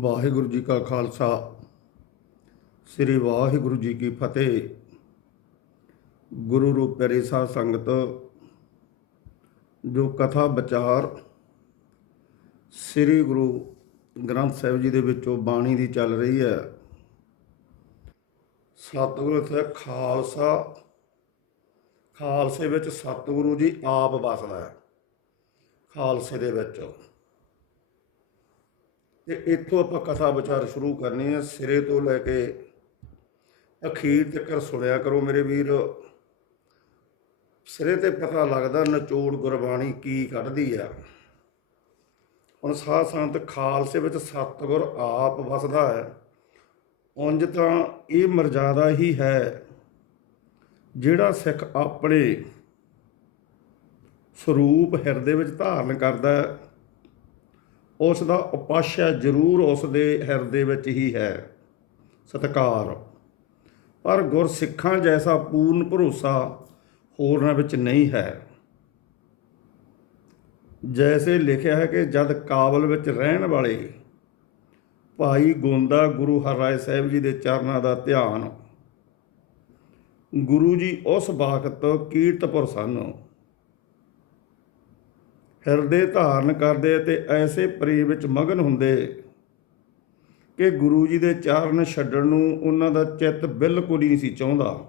ਵਾਹਿਗੁਰੂ ਜੀ ਕਾ ਖਾਲਸਾ। ਸ੍ਰੀ ਵਾਹਿਗੁਰੂ ਜੀ ਕੀ ਫਤਿਹ। ਗੁਰੂ ਰੂਪ ਪਿਆਰੀ ਸਾਧ ਸੰਗਤ, ਜੋ ਕਥਾ ਵਿਚਾਰ ਸ੍ਰੀ ਗੁਰੂ ਗ੍ਰੰਥ ਸਾਹਿਬ ਜੀ ਦੇ ਵਿੱਚੋਂ ਬਾਣੀ ਦੀ ਚੱਲ ਰਹੀ ਹੈ। ਸਤਿਗੁਰੂ ਇੱਥੇ ਖਾਲਸਾ, ਖਾਲਸੇ ਵਿੱਚ ਸਤਿਗੁਰੂ ਜੀ ਆਪ ਵਸਦਾ ਹੈ, ਖਾਲਸੇ ਦੇ ਵਿੱਚ। ਤੇ ਇੱਥੋਂ ਆਪਾਂ ਕਥਾ ਵਿਚਾਰ ਸ਼ੁਰੂ ਕਰਨੀ ਹੈ ਸਿਰੇ ਤੋਂ ਲੈ ਕੇ ਅਖੀਰ ਤੱਕ ਸੁਣਿਆ ਕਰੋ ਮੇਰੇ ਵੀਰ। ਸਿਰੇ ਤੇ ਪਤਾ ਲੱਗਦਾ ਨਚੋੜ ਗੁਰਬਾਣੀ ਕੀ ਕੱਢਦੀ ਆ। ਹੁਣ ਸਾਧ ਸੰਤ ਖਾਲਸੇ ਵਿੱਚ ਸਤਿਗੁਰ ਆਪ ਵਸਦਾ ਹੈ। ਉਂਝ ਤਾਂ ਇਹ ਮਰਜ਼ਾਦਾ ਹੀ ਹੈ। ਜਿਹੜਾ ਸਿੱਖ ਆਪਣੇ ਸਰੂਪ ਹਿਰਦੇ ਵਿੱਚ ਧਾਰਨ ਕਰਦਾ ਹੈ ਉਸ ਦਾ ਉਪਾਸ਼ਾ ਜ਼ਰੂਰ ਉਸ ਦੇ ਹਿਰਦੇ ਵਿੱਚ ਹੀ ਹੈ। ਸਤਕਾਰ। ਪਰ ਗੁਰਸਿੱਖਾਂ ਜੈਸਾ ਪੂਰਨ ਭਰੋਸਾ ਹੋਰਨਾਂ ਵਿੱਚ ਨਹੀਂ ਹੈ। ਜੈਸੇ ਲਿਖਿਆ ਹੈ ਕਿ ਜਦ ਕਾਬਲ ਵਿੱਚ ਰਹਿਣ ਵਾਲੇ ਭਾਈ ਗੋਂਦਾ ਗੁਰੂ ਹਰਿਰਾਏ ਸਾਹਿਬ ਜੀ ਦੇ ਚਰਨਾਂ ਦਾ ਧਿਆਨ, ਗੁਰੂ ਜੀ ਉਸ ਵਕਤ ਕੀਰਤਪੁਰ ਸਨ। ਹਿਰਦੇ ਧਾਰਨ ਕਰਦੇ ਅਤੇ ਐਸੇ ਪ੍ਰੇਮ ਵਿੱਚ ਮਗਨ ਹੁੰਦੇ ਕਿ ਗੁਰੂ ਜੀ ਦੇ ਚਰਨ ਛੱਡਣ ਨੂੰ ਉਹਨਾਂ ਦਾ ਚਿੱਤ ਬਿਲਕੁਲ ਹੀ ਨਹੀਂ ਸੀ ਚਾਹੁੰਦਾ।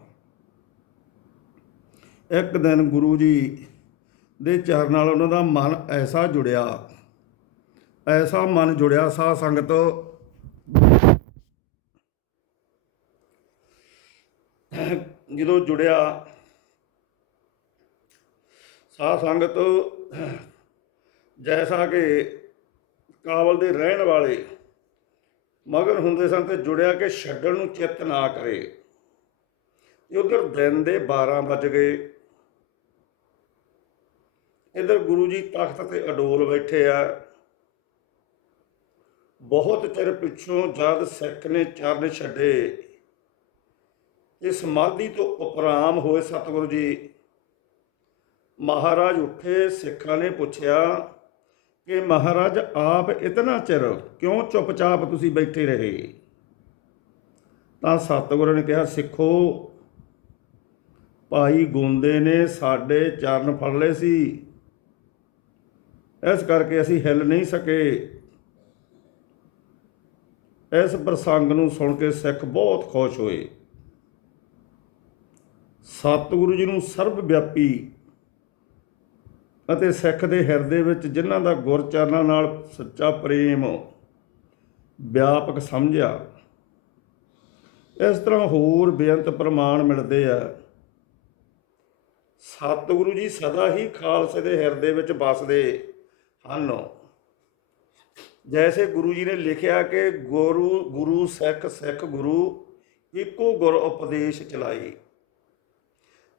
ਇੱਕ ਦਿਨ ਗੁਰੂ ਜੀ ਦੇ ਚਰਨ ਨਾਲ ਉਹਨਾਂ ਦਾ ਮਨ ਐਸਾ ਜੁੜਿਆ, ਐਸਾ ਮਨ ਜੁੜਿਆ ਸਾਧ ਸੰਗਤ। ਜਦੋਂ ਜੁੜਿਆ, ਸਾਧ ਸੰਗਤ ਜੈਸਾ ਕਿ ਕਾਬਲ ਦੇ ਰਹਿਣ ਵਾਲੇ ਮਗਨ ਹੁੰਦੇ ਸਨ ਤੇ ਜੁੜਿਆ ਕਿ ਛੱਡਣ ਨੂੰ ਚਿੱਤ ਨਾ ਕਰੇ। ਤੇ ਉਧਰ ਦਿਨ ਦੇ 12 ਵੱਜ ਗਏ। ਇਧਰ ਗੁਰੂ ਜੀ ਤਖਤ ਤੇ ਅਡੋਲ ਬੈਠੇ ਆ। ਬਹੁਤ ਚਿਰ ਪਿੱਛੋਂ ਜਦ ਸਿੱਖ ਨੇ ਚਰਨ ਛੱਡੇ, ਇਸ ਸਮਾਧੀ ਤੋਂ ਉਪਰਾਮ ਹੋਏ ਸਤਿਗੁਰੂ ਜੀ। ਮਹਾਰਾਜ ਉੱਠੇ, ਸਿੱਖਾਂ ਨੇ ਪੁੱਛਿਆ ਕਿ ਮਹਾਰਾਜ ਆਪ ਇਤਨਾ ਚਿਰ ਕਿਉਂ ਚੁੱਪਚਾਪ ਤੁਸੀਂ ਬੈਠੇ ਰਹੇ? ਤਾਂ ਸਤਿਗੁਰੂ ਨੇ ਕਿਹਾ, ਸਿੱਖੋ, ਭਾਈ ਗੁੰਦੇ ਨੇ ਸਾਡੇ ਚਰਨ ਫੜ ਲਏ ਸੀ। ਇਸ ਕਰਕੇ ਅਸੀਂ ਹਿੱਲ ਨਹੀਂ ਸਕੇ। ਇਸ ਪ੍ਰਸੰਗ ਨੂੰ ਸੁਣ ਕੇ ਸਿੱਖ ਬਹੁਤ ਖੁਸ਼ ਹੋਏ। ਸਤਿਗੁਰੂ ਜੀ ਨੂੰ ਸਰਬ ਵਿਆਪੀ ਅਤੇ ਸਿੱਖ ਦੇ ਹਿਰਦੇ ਵਿੱਚ ਜਿਨ੍ਹਾਂ ਦਾ ਗੁਰਚਰਨਾਂ ਨਾਲ ਸੱਚਾ ਪ੍ਰੇਮ ਵਿਆਪਕ ਸਮਝਿਆ, ਇਸ ਤਰ੍ਹਾਂ ਹੋਰ ਬੇਅੰਤ ਪ੍ਰਮਾਣ ਮਿਲਦੇ ਆ। ਸਤਿਗੁਰੂ ਜੀ ਸਦਾ ਹੀ ਖਾਲਸੇ ਦੇ ਹਿਰਦੇ ਵਿੱਚ ਵਸਦੇ ਹਨ। ਜੈਸੇ ਗੁਰੂ ਜੀ ਨੇ ਲਿਖਿਆ ਕਿ ਗੁਰੂ ਗੁਰੂ ਸਿੱਖ ਸਿੱਖ ਗੁਰੂ ਇੱਕੋ ਗੁਰ ਉਪਦੇਸ਼ ਚਲਾਈ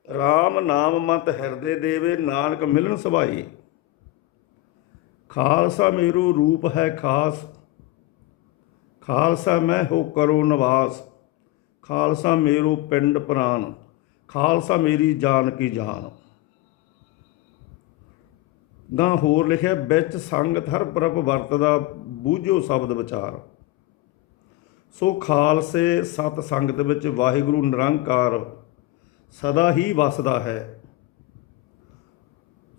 RAM ਨਾਮ ਮਤ ਹਿਰਦੇ ਦੇਵੇ, ਨਾਨਕ ਮਿਲਣ ਸਭਾਈ ਖਾਲਸਾ ਮੇਰੂ ਰੂਪ ਹੈ ਖਾਸ, ਖਾਲਸਾ ਮੈਂ ਹੋ ਕਰੋ ਨਿਵਾਸ। ਖਾਲਸਾ ਮੇਰੂ ਪਿੰਡ ਪ੍ਰਾਨ, ਖਾਲਸਾ ਮੇਰੀ ਜਾਨ ਕੀ ਜਾਨ। ਗਾਂ ਹੋਰ ਲਿਖਿਆ, ਵਿੱਚ ਸੰਗਤ ਹਰ ਪ੍ਰਭ ਵਰਤਦਾ, ਬੂਝੋ ਸ਼ਬਦ ਵਿਚਾਰ। ਸੋ ਖਾਲਸੇ ਸਤ ਸੰਗਤ ਵਿੱਚ ਵਾਹਿਗੁਰੂ ਨਿਰੰਕਾਰ ਸਦਾ ਹੀ ਵਸਦਾ ਹੈ।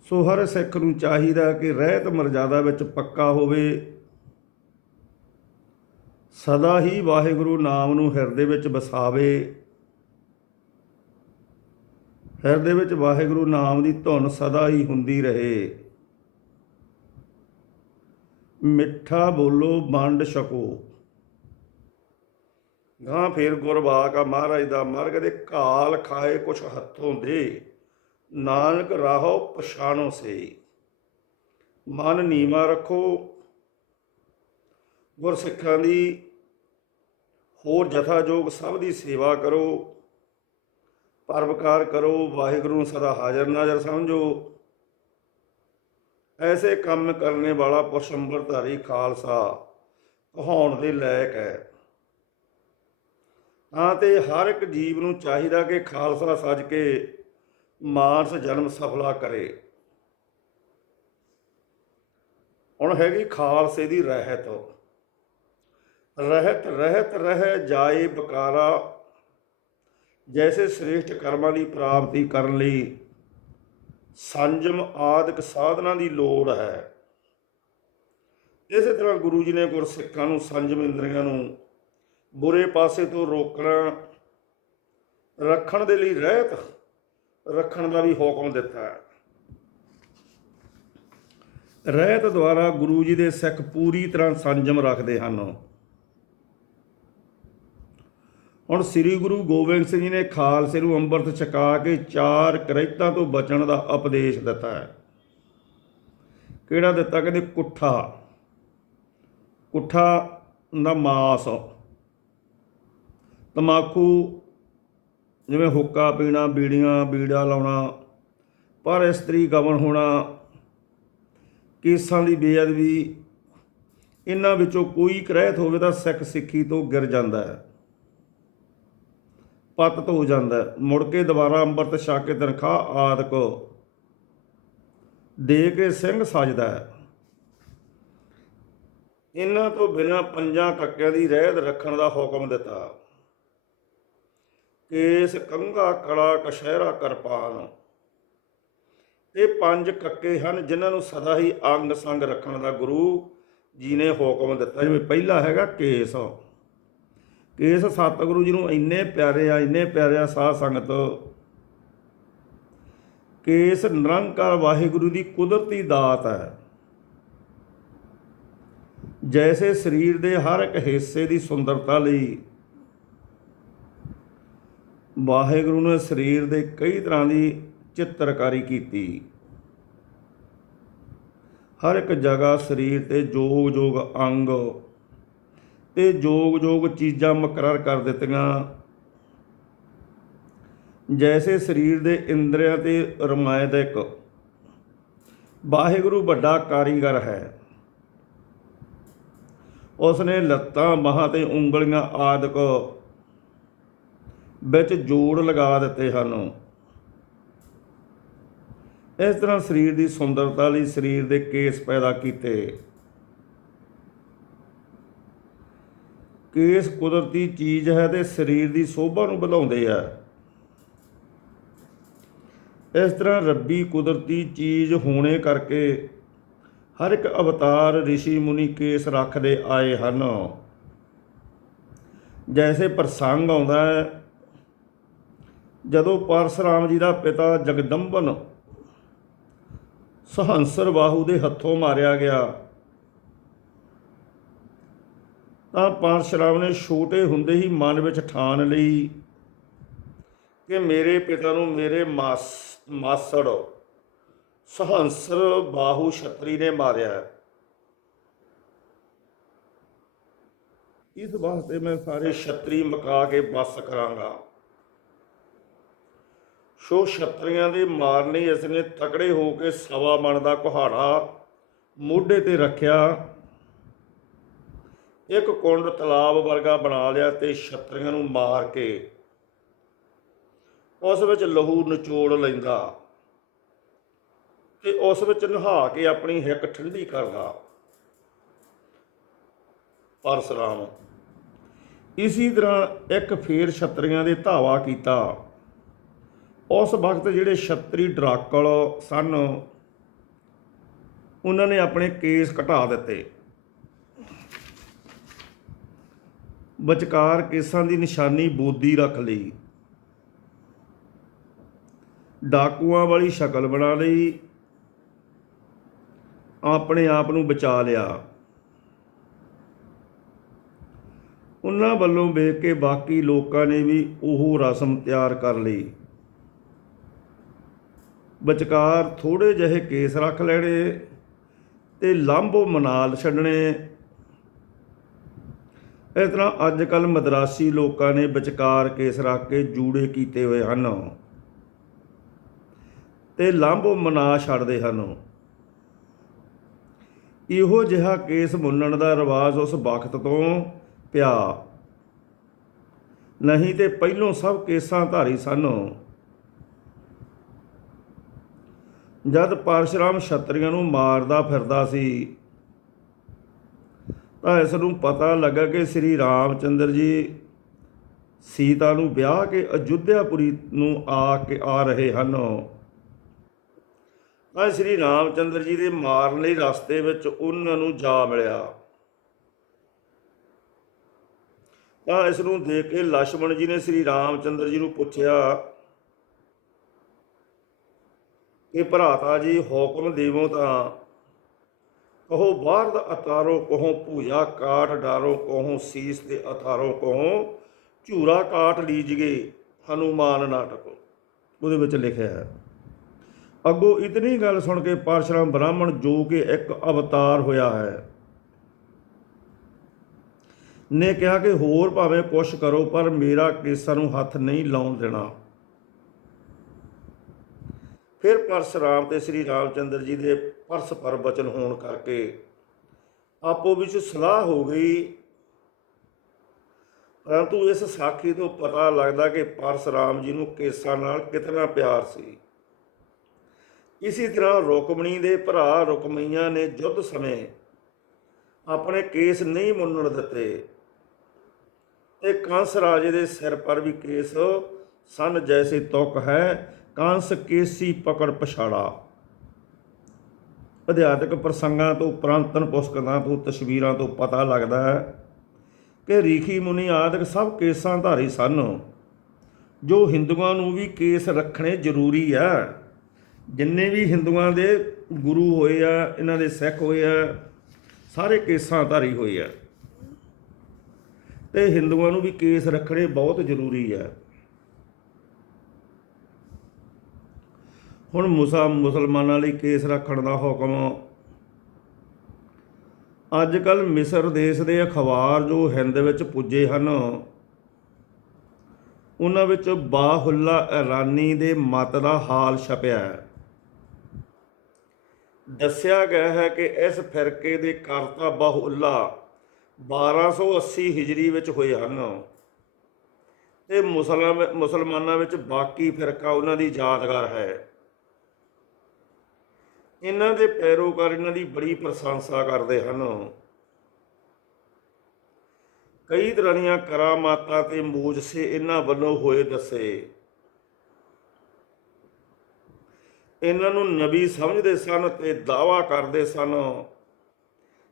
ਸੋ ਹਰ ਸਿੱਖ ਨੂੰ ਚਾਹੀਦਾ ਕਿ ਰਹਿਤ ਮਰਜ਼ਾਦਾ ਵਿੱਚ ਪੱਕਾ ਹੋਵੇ। ਸਦਾ ਹੀ ਵਾਹਿਗੁਰੂ ਨਾਮ ਨੂੰ ਹਿਰਦੇ ਵਿੱਚ ਵਸਾਵੇ। ਹਿਰਦੇ ਵਿੱਚ ਵਾਹਿਗੁਰੂ ਨਾਮ ਦੀ ਧੁਨ ਸਦਾ ਹੀ ਹੁੰਦੀ ਰਹੇ। ਮਿੱਠਾ ਬੋਲੋ, ਵੰਡ ਛਕੋ। ਗਾਂ ਫੇਰ ਗੁਰਬਾਕਾ ਮਹਾਰਾਜ ਦਾ ਮਰਗ ਦੇ ਕਾਲ ਖਾਏ ਕੁਛ ਹੱਥੋਂ ਦੇ। ਨਾਨਕ ਰਾਹੋ ਪਛਾਣੋ ਸੇ। ਮਨ ਨੀਵਾ ਰੱਖੋ। ਗੁਰਸਿੱਖਾਂ ਦੀ ਹੋਰ ਜਥਾਜੋਗ ਸਭ ਦੀ ਸੇਵਾ ਕਰੋ। ਪਰਵਕਾਰ ਕਰੋ। ਵਾਹਿਗੁਰੂ ਨੂੰ ਸਦਾ ਹਾਜ਼ਰ ਨਾਜ਼ਰ ਸਮਝੋ। ਐਸੇ ਕੰਮ ਕਰਨੇ ਵਾਲਾ ਪੁਰਸ਼ ਅੰਮ੍ਰਿਤਧਾਰੀ ਖਾਲਸਾ ਕਹਾਉਣ ਦੇ ਲਾਇਕ ਹੈ। ਹਾਂ ਤੇ ਹਰ ਇੱਕ ਜੀਵ ਨੂੰ ਚਾਹੀਦਾ ਕਿ ਖਾਲਸਾ ਸੱਜ ਕੇ ਮਾਨਸ ਜਨਮ ਸਫਲਾ ਕਰੇ। ਹੁਣ ਹੈਗੀ ਖਾਲਸੇ ਦੀ ਰਹਿਤ। ਰਹਿਤ ਰਹਿਤ, ਰਹਿ ਜਾਏ ਬਕਾਰਾ। ਜੈਸੇ ਸ੍ਰੇਸ਼ਟ ਕਰਮਾਂ ਦੀ ਪ੍ਰਾਪਤੀ ਕਰਨ ਲਈ ਸੰਜਮ ਆਦਿਕ ਸਾਧਨਾ ਦੀ ਲੋੜ ਹੈ। ਇਸੇ ਤਰ੍ਹਾਂ ਗੁਰੂ ਜੀ ਨੇ ਗੁਰਸਿੱਖਾਂ ਨੂੰ ਸੰਜਮ ਇੰਦਰੀਆਂ ਨੂੰ ਬੁਰੇ ਪਾਸੇ ਤੋਂ ਰੋਕਣਾ, ਰੱਖਣ ਦੇ ਲਈ ਰਹਿਤ, ਰੱਖਣ ਦਾ ਵੀ ਹੁਕਮ ਦਿੱਤਾ ਹੈ। ਰਹਿਤ ਦੁਆਰਾ ਗੁਰੂ ਜੀ ਦੇ ਸਿੱਖ ਪੂਰੀ ਤਰ੍ਹਾਂ ਸੰਜਮ ਰੱਖਦੇ ਹਨ। ਹੁਣ ਸ੍ਰੀ ਗੁਰੂ ਗੋਬਿੰਦ ਸਿੰਘ ਜੀ ਨੇ ਖਾਲਸੇ ਨੂੰ ਅੰਮ੍ਰਿਤ ਛਕਾ ਕੇ ਚਾਰ ਕਰਹਿਤਾਂ ਤੋਂ ਬਚਣ ਦਾ ਉਪਦੇਸ਼ ਦਿੱਤਾ ਹੈ। ਕਿਹੜਾ ਦਿੱਤਾ? ਕਹਿੰਦੇ ਕੁੱਠਾ। ਕੁੱਠਾ ਦਾ ਮਾਸ। ਤਮਾਕੂ, ਜਿਵੇਂ ਹੁੱਕਾ ਪੀਣਾ, ਬੀੜੀਆਂ, ਬੀੜਾ ਲਾਉਣਾ, ਪਰ ਇਸਤਰੀ ਗਮਨ ਹੋਣਾ, ਕੇਸਾਂ ਦੀ ਬੇਅਦਬੀ, ਇਹਨਾਂ ਵਿੱਚੋਂ ਕੋਈ ਕਰਹਿਤ ਹੋਵੇ ਤਾਂ ਸਿੱਖ ਸਿੱਖੀ ਤੋਂ ਗਿਰ ਜਾਂਦਾ ਹੈ। ਪਤਤ ਹੋ ਜਾਂਦਾ ਮੁੜ ਕੇ ਦੁਬਾਰਾ ਅੰਮ੍ਰਿਤ ਛਕ ਕੇ ਤਨਖਾਹ ਆਦਿਕ ਦੇ ਕੇ ਸਿੰਘ ਸਜਦਾ ਹੈ। ਇਹਨਾਂ ਤੋਂ ਬਿਨਾਂ ਪੰਜਾਂ ਕੱਕਿਆਂ ਦੀ ਰਹਿਤ ਰੱਖਣ ਦਾ ਹੁਕਮ ਦਿੱਤਾ। ਕੇਸ ਕੰਗਾ ਕਲਾ ਕਸ਼ਹਿਰਾ ਕਿਰਪਾਨ ਇਹ ਪੰਜ ਕੱਕੇ ਹਨ ਜਿਨ੍ਹਾਂ ਨੂੰ ਸਦਾ ਹੀ ਅੰਗ ਸੰਗ ਰੱਖਣ ਦਾ ਗੁਰੂ ਜੀ ਨੇ ਹੁਕਮ ਦਿੱਤਾ। ਜਿਵੇਂ ਪਹਿਲਾ ਹੈਗਾ ਕੇਸ। ਕੇਸ ਸਤਿਗੁਰੂ ਜੀ ਨੂੰ ਇੰਨੇ ਪਿਆਰੇ ਆ, ਇੰਨੇ ਪਿਆਰੇ ਆ ਸਾਧ ਸੰਗਤ। ਕੇਸ ਨਿਰੰਕਾਰ ਵਾਹਿਗੁਰੂ ਦੀ ਕੁਦਰਤੀ ਦਾਤ ਹੈ। ਜੈਸੇ ਸਰੀਰ ਦੇ ਹਰ ਇੱਕ ਹਿੱਸੇ ਦੀ ਸੁੰਦਰਤਾ ਲਈ ਵਾਹਿਗੁਰੂ ਨੇ ਸਰੀਰ ਦੇ ਕਈ ਤਰ੍ਹਾਂ ਦੀ ਚਿੱਤਰਕਾਰੀ ਕੀਤੀ। ਹਰ ਇੱਕ ਜਗ੍ਹਾ ਸਰੀਰ ਤੇ ਜੋਗ ਜੋਗ ਅੰਗ ਤੇ ਜੋਗ ਜੋਗ ਚੀਜ਼ਾਂ ਮੁਕਰਰ ਕਰ ਦਿੱਤੀਆਂ। ਜੈਸੇ ਸਰੀਰ ਦੇ ਇੰਦਰੀਆਂ ਤੇ ਰਮਾਇਦਕ ਵਾਹਿਗੁਰੂ ਵੱਡਾ ਕਾਰੀਗਰ ਹੈ। ਉਸ ਨੇ ਲੱਤਾਂ, ਬਾਹਾਂ ਤੇ ਉਂਗਲੀਆਂ ਆਦਿਕ ਵਿੱਚ ਜੋੜ ਲਗਾ ਦਿੱਤੇ ਹਨ। ਇਸ ਤਰ੍ਹਾਂ ਸਰੀਰ ਦੀ ਸੁੰਦਰਤਾ ਲਈ ਸਰੀਰ ਦੇ ਕੇਸ ਪੈਦਾ ਕੀਤੇ। ਕੇਸ ਕੁਦਰਤੀ ਚੀਜ਼ ਹੈ ਤੇ ਸਰੀਰ ਦੀ ਸੋਭਾ ਨੂੰ ਵਧਾਉਂਦੇ ਆ। ਇਸ ਤਰ੍ਹਾਂ ਰੱਬੀ ਕੁਦਰਤੀ ਚੀਜ਼ ਹੋਣੇ ਕਰਕੇ ਹਰ ਇੱਕ ਅਵਤਾਰ ઋષਿ ਮੁਨੀ ਕੇਸ ਰੱਖਦੇ ਆਏ ਹਨ। ਜੈਸੇ ਪ੍ਰਸੰਗ ਆਉਂਦਾ ਹੈ ਜਦੋਂ ਪਰਸ਼ਰਾਮ ਜੀ ਦਾ ਪਿਤਾ ਜਗਦੰਬਨ ਸਹੰਸਰ ਬਾਹੂ ਦੇ ਹੱਥੋਂ ਮਾਰਿਆ ਗਿਆ, ਤਾਂ ਪਰਸ਼ਰਾਮ ਨੇ ਛੋਟੇ ਹੁੰਦੇ ਹੀ ਮਨ ਵਿੱਚ ਠਾਣ ਲਈ ਕਿ ਮੇਰੇ ਪਿਤਾ ਨੂੰ ਮੇਰੇ ਮਾਸ, ਮਾਸੜ ਸਹੰਸਰ ਬਾਹੂ ਛਤਰੀ ਨੇ ਮਾਰਿਆ। ਇਸ ਵਾਸਤੇ ਮੈਂ ਸਾਰੇ ਛਤਰੀ ਮਕਾ ਕੇ ਬਸ ਕਰਾਂਗਾ। ਸੋ ਛਤਰੀਆਂ ਦੇ ਮਾਰਨੇ ਇਸ ਨੇ ਤਕੜੇ ਹੋ ਕੇ ਸਵਾ ਮਣ ਦਾ ਕੁਹਾੜਾ ਮੋਢੇ ਤੇ ਰੱਖਿਆ। ਇੱਕ ਕੁੰਡ ਤਲਾਬ ਵਰਗਾ ਬਣਾ ਲਿਆ ਤੇ ਛਤਰੀਆਂ ਨੂੰ ਮਾਰ ਕੇ ਉਸ ਵਿੱਚ ਲਹੂ ਨਿਚੋੜ ਲੈਂਦਾ ਤੇ ਉਸ ਵਿੱਚ ਨਹਾ ਕੇ ਆਪਣੀ ਹਿੱਕ ਠੰਡੀ ਕਰਦਾ। ਪਰਸਰਾਮ ਇਸੀ ਤਰ੍ਹਾਂ ਇੱਕ ਫੇਰ ਛਤਰੀਆਂ ਦੇ ਧਾਵਾ ਕੀਤਾ। ਉਸ ਵਕਤ ਜਿਹੜੇ ਛੱਤਰੀ ਡਰਾਕਲ ਸਨ, ਉਹਨਾਂ ਨੇ ਆਪਣੇ ਕੇਸ ਘਟਾ ਦਿੱਤੇ। ਵਿਚਕਾਰ ਕੇਸਾਂ ਦੀ ਨਿਸ਼ਾਨੀ ਬੋਦੀ ਰੱਖ ਲਈ। ਡਾਕੂਆਂ ਵਾਲੀ ਸ਼ਕਲ ਬਣਾ ਲਈ। ਆਪਣੇ ਆਪ ਨੂੰ ਬਚਾ ਲਿਆ। ਉਹਨਾਂ ਵੱਲੋਂ ਵੇਖ ਕੇ ਬਾਕੀ ਲੋਕਾਂ ਨੇ ਵੀ ਉਹ ਰਸਮ ਤਿਆਰ ਕਰ ਲਈ। ਵਿਚਕਾਰ ਥੋੜੇ ਜਿਹੇ ਕੇਸ ਰੱਖ ਲੈਣੇ ਤੇ ਲਾਂਭੋ ਮਨਾਲ ਛੱਡਣੇ। ਇਸ ਤਰ੍ਹਾਂ ਅੱਜ ਕੱਲ ਮਦਰਾਸੀ ਲੋਕਾਂ ਨੇ ਵਿਚਕਾਰ ਕੇਸ ਰੱਖ ਕੇ ਜੂੜੇ ਕੀਤੇ ਹੋਏ ਹਨ ਤੇ ਲਾਂਭੋ ਮਨਾ ਛੱਡਦੇ ਹਨ। ਇਹੋ ਜਿਹਾ ਕੇਸ ਮੁੰਨਣ ਦਾ ਰਿਵਾਜ ਉਸ ਵਕਤ ਤੋਂ ਪਿਆ। ਨਹੀਂ ਤੇ ਪਹਿਲੋਂ ਸਭ ਕੇਸਾਂ ਧਾਰੀ ਸਨ। ਜਦ ਪਰਸ਼ਰਾਮ ਛਤਰੀਆਂ ਨੂੰ ਮਾਰਦਾ ਫਿਰਦਾ ਸੀ, ਤਾਂ ਇਸ ਨੂੰ ਪਤਾ ਲੱਗਾ ਕਿ ਸ੍ਰੀ ਰਾਮਚੰਦਰ ਜੀ ਸੀਤਾ ਨੂੰ ਵਿਆਹ ਕੇ ਅਯੁੱਧਿਆਪੁਰੀ ਨੂੰ ਆ ਕੇ ਆ ਰਹੇ ਹਨ। ਤਾਂ ਸ੍ਰੀ ਰਾਮਚੰਦਰ ਜੀ ਦੇ ਮਾਰਨ ਲਈ ਰਸਤੇ ਵਿੱਚ ਉਹਨਾਂ ਨੂੰ ਜਾ ਮਿਲਿਆ। ਤਾਂ ਇਸ ਨੂੰ ਦੇਖ ਕੇ ਲక్ష్మణ ਜੀ ਨੇ ਸ੍ਰੀ ਰਾਮਚੰਦਰ ਜੀ ਨੂੰ ਪੁੱਛਿਆ ਕਿ ਭਰਾਤਾ ਜੀ ਹੁਕਮ ਦੇਵੋ ਤਾਂ। ਕਹੋ ਬਾਹਰ ਦਾ ਅਤਾਰੋ ਕਹੋ ਪੂਜਾ ਕਾਟ ਡਾਰੋ ਕਹੋ, ਸੀਸ ਦੇ ਅਤਾਰੋ ਕਹੋ, ਝੂਰਾ ਕਾਟ ਲੀਜਗੇ ਹਨੂਮਾਨ ਨਾਟਕ ਉਹਦੇ ਵਿੱਚ ਲਿਖਿਆ ਹੈ, ਅੱਗੋਂ ਇਤਨੀ ਗੱਲ ਸੁਣ ਕੇ ਪਰਸ਼ਰਾਮ ਬ੍ਰਾਹਮਣ ਜੋ ਕਿ ਇੱਕ ਅਵਤਾਰ ਹੋਇਆ ਹੈ, ਨੇ ਕਿਹਾ ਕਿ ਹੋਰ ਭਾਵੇਂ ਕੁਛ ਕਰੋ, ਪਰ ਮੇਰਾ ਕੇਸਾਂ ਨੂੰ ਹੱਥ ਨਹੀਂ ਲਾਉਣ ਦੇਣਾ। ਫਿਰ ਪਰਸ਼ੁਰਾਮ ਤੇ ਸ੍ਰੀ ਰਾਮਚੰਦਰ ਜੀ ਦੇ ਪਰਸਪਰ ਬਚਨ ਹੋਣ ਕਰਕੇ ਆਪੋ ਵਿੱਚ ਸਲਾਹ ਹੋ ਗਈ। ਪਰੰਤੂ ਇਸ ਸਾਖੀ ਤੋਂ ਪਤਾ ਲੱਗਦਾ ਕਿ ਪਰਸ਼ੁਰਾਮ ਜੀ ਨੂੰ ਕੇਸਾਂ ਨਾਲ ਕਿਤਨਾ ਪਿਆਰ ਸੀ। ਇਸੇ ਤਰ੍ਹਾਂ ਰੁਕਮਣੀ ਦੇ ਭਰਾ ਰੁਕਮਈਆਂ ਨੇ ਯੁੱਧ ਸਮੇਂ ਆਪਣੇ ਕੇਸ ਨਹੀਂ ਮੁੰਨਣ ਦਿੱਤੇ ਤੇ ਕੰਸ ਰਾਜੇ ਦੇ ਸਿਰ ਪਰ ਵੀ ਕੇਸ ਸਨ ਜੈਸੀ ਤੁਕ ਹੈ ਕੰਸ ਕੇਸੀ ਪਕੜ ਪਛਾੜਾ। ਅਧਿਆਤਮਿਕ ਪ੍ਰਸੰਗਾਂ ਤੋਂ ਪ੍ਰਾਂਤਨ ਪੁਸਤਕਾਂ ਤੋਂ ਤਸਵੀਰਾਂ ਤੋਂ ਪਤਾ ਲੱਗਦਾ ਹੈ ਕਿ ਰੀਖੀ ਮੁਨੀ ਆਦਿਕ ਸਭ ਕੇਸਾਂ ਧਾਰੀ ਸਨ। ਜੋ ਹਿੰਦੂਆਂ ਨੂੰ ਵੀ ਕੇਸ ਰੱਖਣੇ ਜ਼ਰੂਰੀ ਆ ਜਿੰਨੇ ਵੀ ਹਿੰਦੂਆਂ ਦੇ ਗੁਰੂ ਹੋਏ ਆ, ਇਹਨਾਂ ਦੇ ਸਿੱਖ ਹੋਏ ਆ, ਸਾਰੇ ਕੇਸਾਂ ਧਾਰੀ ਹੋਏ ਆ। ਤੇ ਹਿੰਦੂਆਂ ਨੂੰ ਵੀ ਕੇਸ ਰੱਖਣੇ ਬਹੁਤ ਜ਼ਰੂਰੀ ਆ ਹੁਣ ਮੁਸਾ ਮੁਸਲਮਾਨਾਂ ਲਈ ਕੇਸ ਰੱਖਣ ਦਾ ਹੁਕਮ। ਅੱਜ ਕੱਲ ਮਿਸਰ ਦੇਸ਼ ਦੇ ਅਖਬਾਰ ਜੋ ਹਿੰਦ ਵਿੱਚ ਪੁੱਜੇ ਹਨ, ਉਹਨਾਂ ਵਿੱਚ ਬਾਹੁੱਲਾ ਇਰਾਨੀ ਦੇ ਮਤ ਦਾ ਹਾਲ ਛਪਿਆ ਹੈ। ਦੱਸਿਆ ਗਿਆ ਹੈ ਕਿ ਇਸ ਫਿਰਕੇ ਦੇ ਕਰਤਾ ਬਾਹੁੱਲਾ 1280 ਹਿਜਰੀ ਵਿੱਚ ਹੋਏ ਹਨ ਤੇ ਮੁਸਲਮਾਨ ਮੁਸਲਮਾਨਾਂ ਵਿੱਚ ਬਾਕੀ ਫਿਰਕਾ ਉਹਨਾਂ ਦੀ ਯਾਦਗਾਰ ਹੈ। ਇਹਨਾਂ ਦੇ ਪੈਰੋਕਾਰ ਇਹਨਾਂ ਦੀ ਬੜੀ ਪ੍ਰਸ਼ੰਸਾ ਕਰਦੇ ਹਨ। ਕਈ ਤਰ੍ਹਾਂ ਦੀਆਂ ਕਰਾਮਾਤਾਂ ਤੇ ਮੂਜਸੇ ਇਹਨਾਂ ਵੱਲੋਂ ਹੋਏ ਦੱਸੇ। ਇਹਨਾਂ ਨੂੰ ਨਬੀ ਸਮਝਦੇ ਸਨ ਤੇ ਦਾਵਾ ਕਰਦੇ ਸਨ।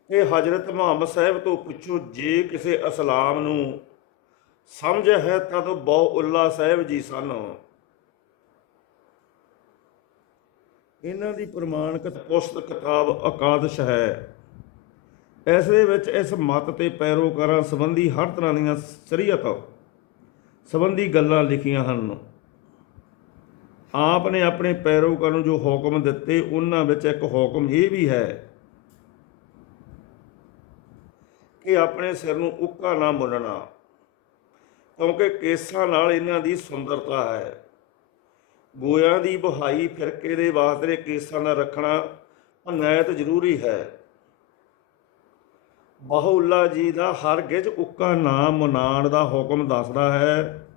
ਕਿ ਹਜ਼ਰਤ ਮੁਹੰਮਦ ਸਾਹਿਬ ਤੋਂ ਪੁੱਛੋ, ਜੇ ਕਿਸੇ ਇਸਲਾਮ ਨੂੰ ਸਮਝ ਹੈ ਤਦ ਬਹੁ ਸਾਹਿਬ ਜੀ ਸਨ। ਇਹਨਾਂ ਦੀ ਪ੍ਰਮਾਣਿਕ ਪੁਸਤਕ ਕਿਤਾਬ ਅਕਾਦਸ਼ ਹੈ। ਇਸ ਦੇ ਵਿੱਚ ਇਸ ਮਤ ਤੇ ਪੈਰੋਕਾਰਾਂ ਸੰਬੰਧੀ ਹਰ ਤਰ੍ਹਾਂ ਦੀਆਂ ਸ਼ਰੀਅਤ, ਸੰਬੰਧੀ ਗੱਲਾਂ ਲਿਖੀਆਂ ਹਨ। ਆਪ ਨੇ ਆਪਣੇ ਪੈਰੋਕਾਰ ਨੂੰ ਜੋ ਹੁਕਮ ਦਿੱਤੇ, ਉਹਨਾਂ ਵਿੱਚ ਇੱਕ ਹੁਕਮ ਇਹ ਵੀ ਹੈ ਕਿ ਆਪਣੇ ਸਿਰ ਨੂੰ ਉੱਕਾ ਨਾ ਮੁੰਨਣਾ, ਕਿਉਂਕਿ ਕੇਸਾਂ ਨਾਲ ਇਹਨਾਂ ਦੀ ਸੁੰਦਰਤਾ ਹੈ। ਗੋਇਆਂ ਦੀ ਬਹਾਈ ਫਿਰਕੇ ਦੇ ਵਾਸਤੇ ਕੇਸਾਂ ਦਾ ਰੱਖਣਾ ਅਨਾਇਤ ਜ਼ਰੂਰੀ ਹੈ। ਬਹੁਲਾ ਜੀ ਦਾ ਹਰ ਹਰਗਿਜ਼ ਉੱਕਾ ਨਾਮ ਮਨਾਣ ਦਾ ਹੁਕਮ ਦੱਸਦਾ ਹੈ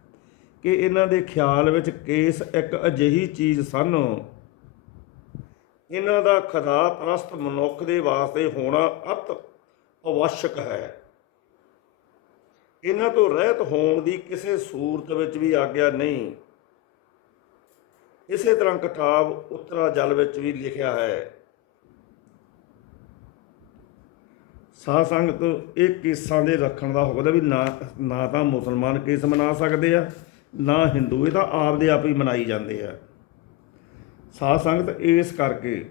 ਕਿ ਇਹਨਾਂ ਦੇ ਖਿਆਲ ਵਿੱਚ ਕੇਸ ਇੱਕ ਅਜਿਹੀ ਚੀਜ਼ ਸਨ। ਇਹਨਾਂ ਦਾ ਖੁਦਾ ਪ੍ਰਸਤ ਮਨੁੱਖ ਦੇ ਵਾਸਤੇ ਹੋਣਾ ਅਤ ਅਵਸ਼ਕ ਹੈ। ਇਹਨਾਂ ਤੋਂ ਰਹਿਤ ਹੋਣ ਦੀ ਕਿਸੇ ਸੂਰਤ ਵਿੱਚ ਵੀ ਆਗਿਆ ਨਹੀਂ। ਇਸੇ ਤਰ੍ਹਾਂ ਕਿਤਾਬ ਉਤਰਾ ਜਲ ਵਿੱਚ ਵੀ ਲਿਖਿਆ ਹੈ। ਸਾਧ ਸੰਗਤ ਇਹ ਕੇਸਾਂ ਦੇ ਰੱਖਣ ਦਾ ਹੁਕਮ ਹੈ ਵੀ ਨਾ ਨਾ ਤਾਂ ਮੁਸਲਮਾਨ ਕੇਸ ਮਨਾ ਸਕਦੇ ਆ, ਨਾ ਹਿੰਦੂ, ਇਹ ਤਾਂ ਆਪ ਦੇ ਆਪ ਹੀ ਮਨਾਈ ਜਾਂਦੇ ਆ। ਸਾਧ ਸੰਗਤ ਇਸ ਕਰਕੇ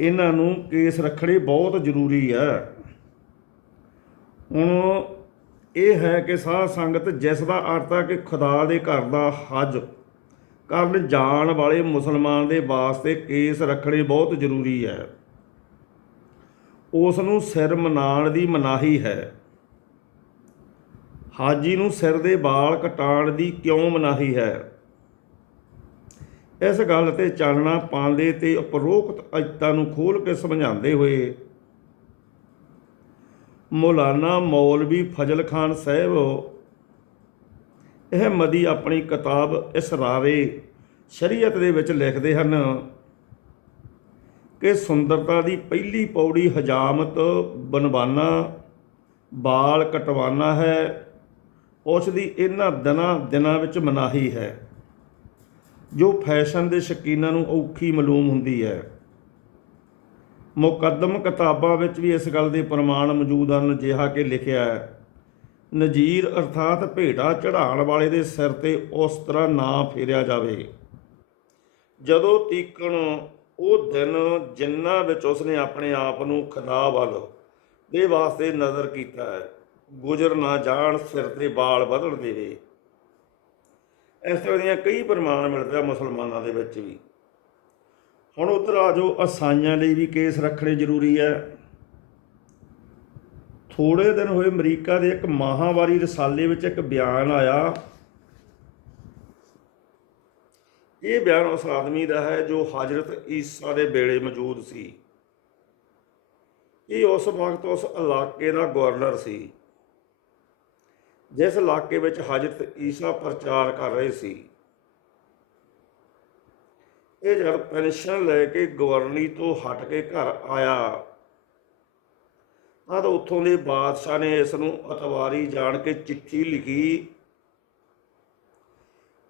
ਇਹਨਾਂ ਨੂੰ ਕੇਸ ਰੱਖਣੇ ਬਹੁਤ ਜ਼ਰੂਰੀ ਹੈ ਹੁਣ ਇਹ ਹੈ ਕਿ ਸਾਧ ਸੰਗਤ ਜਿਸ ਦਾ ਅਰਥ ਹੈ ਕਿ ਖੁਦਾ ਦੇ ਘਰ ਦਾ ਹਜ ਕਰਨ ਜਾਣ ਵਾਲੇ ਮੁਸਲਮਾਨ ਦੇ ਵਾਸਤੇ ਕੇਸ ਰੱਖਣੇ ਬਹੁਤ ਜ਼ਰੂਰੀ ਹੈ। ਉਸ ਨੂੰ ਸਿਰ ਮਨਾਣ ਦੀ ਮਨਾਹੀ ਹੈ। ਹਾਜੀ ਨੂੰ ਸਿਰ ਦੇ ਵਾਲ ਕਟਾਣ ਦੀ ਕਿਉਂ ਮਨਾਹੀ ਹੈ? ਇਸ ਗੱਲ ਤੇ ਚਾਨਣਾ ਪਾਉਂਦੇ ਤੇ ਉਪਰੋਕਤ ਅਜਤਾ ਨੂੰ ਖੋਲ ਕੇ ਸਮਝਾਉਂਦੇ ਹੋਏ ਮੌਲਾਨਾ ਮੌਲਵੀ ਫਜ਼ਲ ਖਾਨ ਸਾਹਿਬ ਇਹ ਮਦੀ ਆਪਣੀ ਕਿਤਾਬ ਇਸਰਾਰੇ ਸ਼ਰੀਅਤ ਦੇ ਵਿੱਚ ਲਿਖਦੇ ਹਨ ਕਿ ਸੁੰਦਰਤਾ ਦੀ ਪਹਿਲੀ ਪੌੜੀ ਹਜਾਮਤ ਬਨਵਾਨਾ, ਬਾਲ ਕਟਵਾਨਾ ਹੈ, ਉਸ ਦੀ ਇਹਨਾਂ ਦਿਨਾਂ ਦਿਨਾਂ ਵਿੱਚ ਮਨਾਹੀ ਹੈ, ਜੋ ਫੈਸ਼ਨ ਦੇ ਸ਼ਕੀਨਾਂ ਨੂੰ ਔਖੀ ਮਾਲੂਮ ਹੁੰਦੀ ਹੈ। ਮੁਕੱਦਮ ਕਿਤਾਬਾਂ ਵਿੱਚ ਵੀ ਇਸ ਗੱਲ ਦੇ ਪ੍ਰਮਾਣ ਮੌਜੂਦ ਹਨ, ਜਿਹਾ ਕਿ ਲਿਖਿਆ ਹੈ ਨਜੀਰ ਅਰਥਾਤ ਭੇਡਾ ਚੜਾਉਣ ਵਾਲੇ ਦੇ ਸਿਰ ਤੇ ਉਸ ਤਰ੍ਹਾਂ ਨਾ ਫੇਰਿਆ ਜਾਵੇ। ਜਦੋਂ ਤੀਕਣ ਉਹ ਦਿਨ ਜਿੰਨਾ ਵਿੱਚ ਉਸਨੇ ਆਪਣੇ ਆਪ ਨੂੰ ਖੁਦਾ ਵੱਲ ਦੇ ਵਾਸਤੇ ਨਜ਼ਰ ਕੀਤਾ ਹੈ ਗੁਜ਼ਰ ਨਾ ਜਾਣ ਸਿਰ ਤੇ ਬਾਲ ਵਧਣ ਦੇਵੇ। ਇਸ ਤਰ੍ਹਾਂ ਦੀਆਂ ਕਈ ਪ੍ਰਮਾਣ ਮਿਲਦੇ ਆ ਮੁਸਲਮਾਨਾਂ ਦੇ ਵਿੱਚ ਵੀ। ਹੁਣ ਉਧਰ ਆ ਜਾਓ, ਅਸਾਈਆਂ ਲਈ ਵੀ ਕੇਸ ਰੱਖਣੇ ਜ਼ਰੂਰੀ ਹੈ। ਥੋੜੇ ਦਿਨ ਹੋਏ ਅਮਰੀਕਾ ਦੇ ਇੱਕ ਮਾਹਵਾਰੀ ਰਸਾਲੇ ਵਿੱਚ ਇੱਕ ਬਿਆਨ ਆਇਆ। ਇਹ ਬਿਆਨ ਉਸ ਆਦਮੀ ਦਾ ਹੈ ਜੋ ਹਜ਼ਰਤ ਈਸਾ ਦੇ ਵੇਲੇ ਮੌਜੂਦ ਸੀ। ਇਹ ਉਸ ਵਕਤ ਉਸ ਇਲਾਕੇ ਦਾ ਗਵਰਨਰ ਸੀ, ਜਿਸ ਇਲਾਕੇ ਵਿੱਚ ਹਜ਼ਰਤ ਈਸਾ ਪ੍ਰਚਾਰ ਕਰ ਰਹੇ ਸੀ। ਇਹ ਜਦ ਪੈਨਸ਼ਨ ਲੈ ਕੇ ਗਵਰਨੀ ਤੋਂ ਹਟ ਕੇ ਘਰ ਆਇਆ ਤਾਂ ਉੱਥੋਂ ਦੇ ਬਾਦਸ਼ਾਹ ਨੇ ਇਸ ਨੂੰ ਅਤਵਾਰੀ ਜਾਣ ਕੇ ਚਿੱਠੀ ਲਿਖੀ।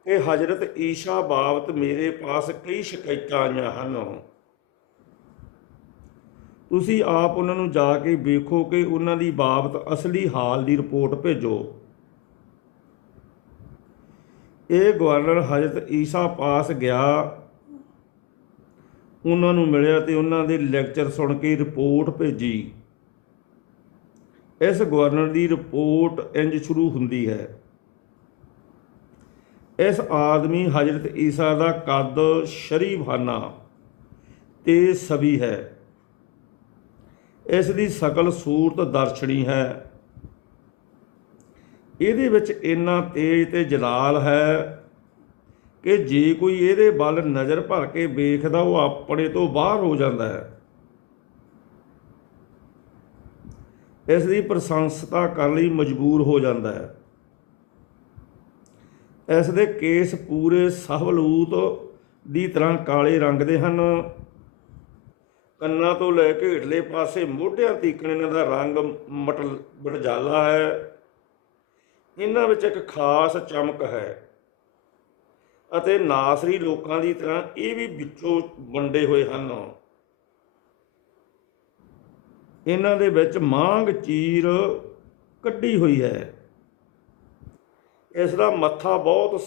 ਕਿ ਹਜ਼ਰਤ ਈਸ਼ਾ ਬਾਬਤ ਮੇਰੇ ਪਾਸ ਕਈ ਸ਼ਿਕਾਇਤਾਂ ਆਈਆਂ ਹਨ। ਤੁਸੀਂ ਆਪ ਉਹਨਾਂ ਨੂੰ ਜਾ ਕੇ ਵੇਖੋ ਕਿ ਉਹਨਾਂ ਦੀ ਬਾਬਤ ਅਸਲੀ ਹਾਲ ਦੀ ਰਿਪੋਰਟ ਭੇਜੋ। ਇਹ ਗਵਰਨਰ ਹਜ਼ਰਤ ਈਸਾ ਪਾਸ ਗਿਆ। ਉਹਨਾਂ ਨੂੰ ਮਿਲਿਆ ਤੇ ਉਹਨਾਂ ਦੇ ਲੈਕਚਰ ਸੁਣ ਕੇ ਰਿਪੋਰਟ ਭੇਜੀ। ਇਸ ਗਵਰਨਰ ਦੀ ਰਿਪੋਰਟ ਇੰਜ ਸ਼ੁਰੂ ਹੁੰਦੀ ਹੈ। ਇਸ ਆਦਮੀ ਹਜ਼ਰਤ ਈਸਾ ਦਾ ਕੱਦ ਸ਼ਰੀਫਾਨਾ ਤੇ ਸਵੀ ਹੈ। ਇਸ ਦੀ ਸਕਲ ਸੂਰਤ ਦਰਸ਼ਨੀ ਹੈ। ਇਹਦੇ ਵਿੱਚ ਇੰਨਾ ਤੇਜ ਤੇ ਜਲਾਲ ਹੈ ਕਿ ਜੇ ਕੋਈ ਇਹਦੇ ਵੱਲ ਨਜ਼ਰ ਭਰ ਕੇ ਵੇਖਦਾ, ਉਹ ਆਪਣੇ ਤੋਂ ਬਾਹਰ ਹੋ ਜਾਂਦਾ ਹੈ। ਇਸ ਦੀ ਪ੍ਰਸ਼ੰਸਤਾ ਕਰਨ ਲਈ ਮਜਬੂਰ ਹੋ ਜਾਂਦਾ ਹੈ। ਇਸ ਦੇ ਕੇਸ ਪੂਰੇ ਸਹਵਲੂਤ ਦੀ ਤਰ੍ਹਾਂ ਕਾਲੇ ਰੰਗ ਦੇ ਹਨ। ਕੰਨਾਂ ਤੋਂ ਲੈ ਕੇ ਹੇਠਲੇ ਪਾਸੇ ਮੋਢਿਆਂ ਤੀਕਣ ਇਹਨਾਂ ਦਾ ਰੰਗ ਮਟਲ ਬੜਜਾਲਾ ਹੈ। ਇਹਨਾਂ ਵਿੱਚ ਇੱਕ ਖਾਸ ਚਮਕ ਹੈ ਅਤੇ ਨਾਸਰੀ ਲੋਕਾਂ ਦੀ ਤਰ੍ਹਾਂ ਇਹ ਵੀ ਵਿੱਚੋਂ ਵੰਡੇ ਹੋਏ ਹਨ। ਇਹਨਾਂ ਦੇ ਵਿੱਚ ਮਾਂਗ ਚੀਰ ਕੱਢੀ ਹੋਈ ਹੈ। ਇਸ ਦਾ ਮੱਥਾ ਬਹੁਤ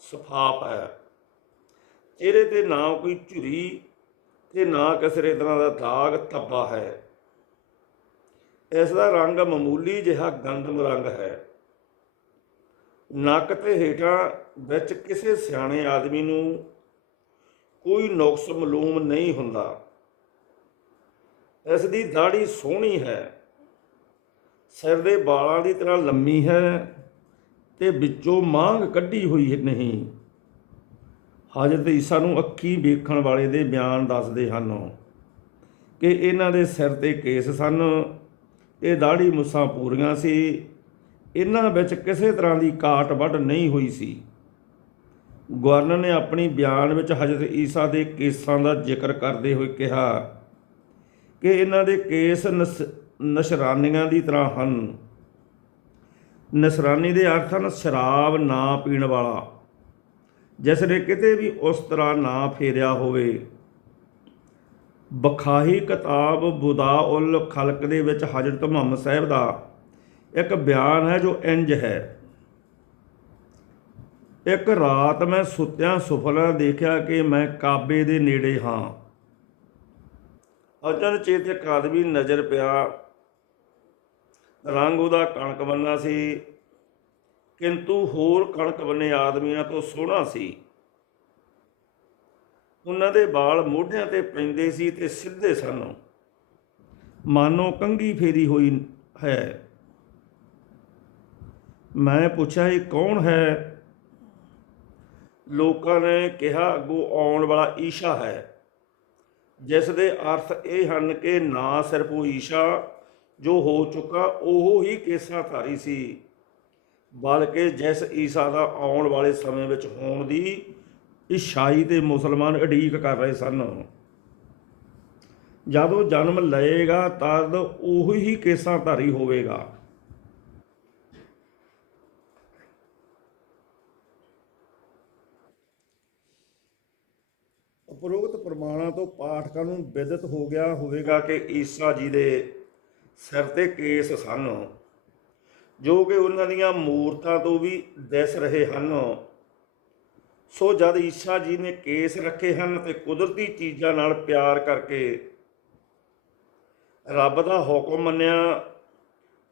ਸਫਾਪ ਹੈ। ਚਿਹਰੇ ਤੇ ਨਾ ਕੋਈ ਝੁਰੀ ਤੇ ਨਾ ਕਿਸੇ ਤਰ੍ਹਾਂ ਦਾ ਦਾਗ ਧੱਬਾ ਹੈ। ਇਸ ਦਾ ਰੰਗ ਮਾਮੂਲੀ ਜਿਹਾ ਗੰਦਮ ਰੰਗ ਹੈ। ਨੱਕ ਤੇ ਹੇਠਾਂ ਵਿੱਚ ਕਿਸੇ ਸਿਆਣੇ ਆਦਮੀ ਨੂੰ ਕੋਈ ਨੁਕਸ ਮਾਲੂਮ ਨਹੀਂ ਹੁੰਦਾ। ਇਸ ਦੀ ਦਾੜੀ ਸੋਹਣੀ ਹੈ। ਸਿਰ ਦੇ ਵਾਲਾਂ ਦੀ ਤਰ੍ਹਾਂ ਲੰਮੀ ਹੈ ਤੇ ਵਿੱਚੋਂ ਮਾਂਗ ਕੱਢੀ ਹੋਈ ਨਹੀਂ। ਹਜ਼ਰਤ ਈਸਾ ਨੂੰ ਅੱਖੀ ਵੇਖਣ ਵਾਲੇ ਦੇ ਬਿਆਨ ਦੱਸਦੇ ਹਨ ਕਿ ਇਹਨਾਂ ਦੇ ਸਿਰ ਤੇ ਕੇਸ ਸਨ। ਇਹ ਦਾੜੀ ਮੁੱਸਾਂ ਪੂਰੀਆਂ ਸੀ। ਇਹਨਾਂ ਵਿੱਚ ਕਿਸੇ ਤਰ੍ਹਾਂ ਦੀ ਕਾਟ ਵੱਢ ਨਹੀਂ ਹੋਈ ਸੀ। ਗਵਰਨਰ ਨੇ ਆਪਣੀ ਬਿਆਨ ਵਿੱਚ ਹਜ਼ਰਤ ਈਸਾ ਦੇ ਕੇਸਾਂ ਦਾ ਜ਼ਿਕਰ ਕਰਦੇ ਹੋਏ ਕਿਹਾ ਕਿ ਇਹਨਾਂ ਦੇ ਕੇਸ ਨਸ਼ਰਾਨੀਆਂ ਦੀ ਤਰ੍ਹਾਂ ਹਨ। ਨਸਰਾਨੀ ਦੇ ਅਰਥ ਹਨ ਸ਼ਰਾਬ ਨਾ ਪੀਣ ਵਾਲਾ। ਜਿਸ ਨੇ ਕਿਤੇ ਵੀ ਉਸ ਤਰ੍ਹਾਂ ਨਾ ਫੇਰਿਆ ਹੋਵੇ। ਬਖਾਹੀ ਕਿਤਾਬ ਬੁਦਾ ਉਲ ਖਲਕ ਦੇ ਵਿੱਚ ਹਜ਼ਰਤ ਮੁਹੰਮਦ ਸਾਹਿਬ ਦਾ ਇੱਕ ਬਿਆਨ ਹੈ ਜੋ ਇੰਜ ਹੈ। ਇੱਕ ਰਾਤ ਮੈਂ ਸੁੱਤਿਆਂ ਸੁਪਨਾ ਦੇਖਿਆ ਕਿ ਮੈਂ ਕਾਬੇ ਦੇ ਨੇੜੇ ਹਾਂ। ਅਚਨ ਚੇਤ ਇੱਕ ਆਦਮੀ ਨਜ਼ਰ ਪਿਆ। ਰੰਗ ਉਹਦਾ ਕਣਕ ਬੰਨਾ ਸੀ। ਕਿੰਤੂ ਹੋਰ ਕਣਕ ਬੰਨੇ ਆਦਮੀਆਂ ਤੋਂ ਸੋਹਣਾ ਸੀ। ਉਹਨਾਂ ਦੇ ਵਾਲ ਮੋਢਿਆਂ ਤੇ ਪੈਂਦੇ ਸੀ ਤੇ ਸਿੱਧੇ ਸਨ। ਮਾਨੋ ਕੰਗੀ ਫੇਰੀ ਹੋਈ ਹੈ। ਮੈਂ ਪੁੱਛਿਆ, ਇਹ ਕੌਣ ਹੈ? ਲੋਕਾਂ ਨੇ ਕਿਹਾ, ਅੱਗੋਂ ਆਉਣ ਵਾਲਾ ਈਸ਼ਾ ਹੈ। ਜਿਸ ਦੇ ਅਰਥ ਇਹ ਹਨ ਕਿ ਨਾ ਸਿਰਫ ਉਹ ਈਸ਼ਾ ਜੋ ਹੋ ਚੁੱਕਾ, ਉਹ ਹੀ ਕੇਸਾਂ ਧਾਰੀ ਸੀ। ਬਲਕਿ ਜਿਸ ਈਸਾ ਦਾ ਆਉਣ ਵਾਲੇ ਸਮੇਂ ਵਿੱਚ ਹੋਣ ਦੀ ਈਸਾਈ ਤੇ ਮੁਸਲਮਾਨ ਅਡੀਕ ਕਰ ਰਹੇ ਸਨ। ਜਦੋਂ ਜਨਮ ਲਏਗਾ, ਤਦ ਉਹ ਹੀ ਕੇਸਾਂ ਧਾਰੀ ਹੋਵੇਗਾ ਉਪਰੋਕਤ ਪ੍ਰਮਾਣਾਂ ਤੋਂ ਪਾਠਕਾਂ ਨੂੰ ਵਿਦਿਤ ਹੋ ਗਿਆ ਹੋਵੇਗਾ ਕਿ ਈਸਾ ਜੀ ਦੇ ਸਿਰ ਤੇ ਕੇਸ ਸਨ, ਜੋ ਕਿ ਉਹਨਾਂ ਦੀਆਂ ਮੂਰਤਾਂ ਤੋਂ ਵੀ ਦਿਸ ਰਹੇ ਹਨ। ਸੋ ਜਦ ਈਸਾ ਜੀ ਨੇ ਕੇਸ ਰੱਖੇ ਹਨ ਤੇ ਕੁਦਰਤੀ ਚੀਜ਼ਾਂ ਨਾਲ ਪਿਆਰ ਕਰਕੇ ਰੱਬ ਦਾ ਹੁਕਮ ਮੰਨਿਆ,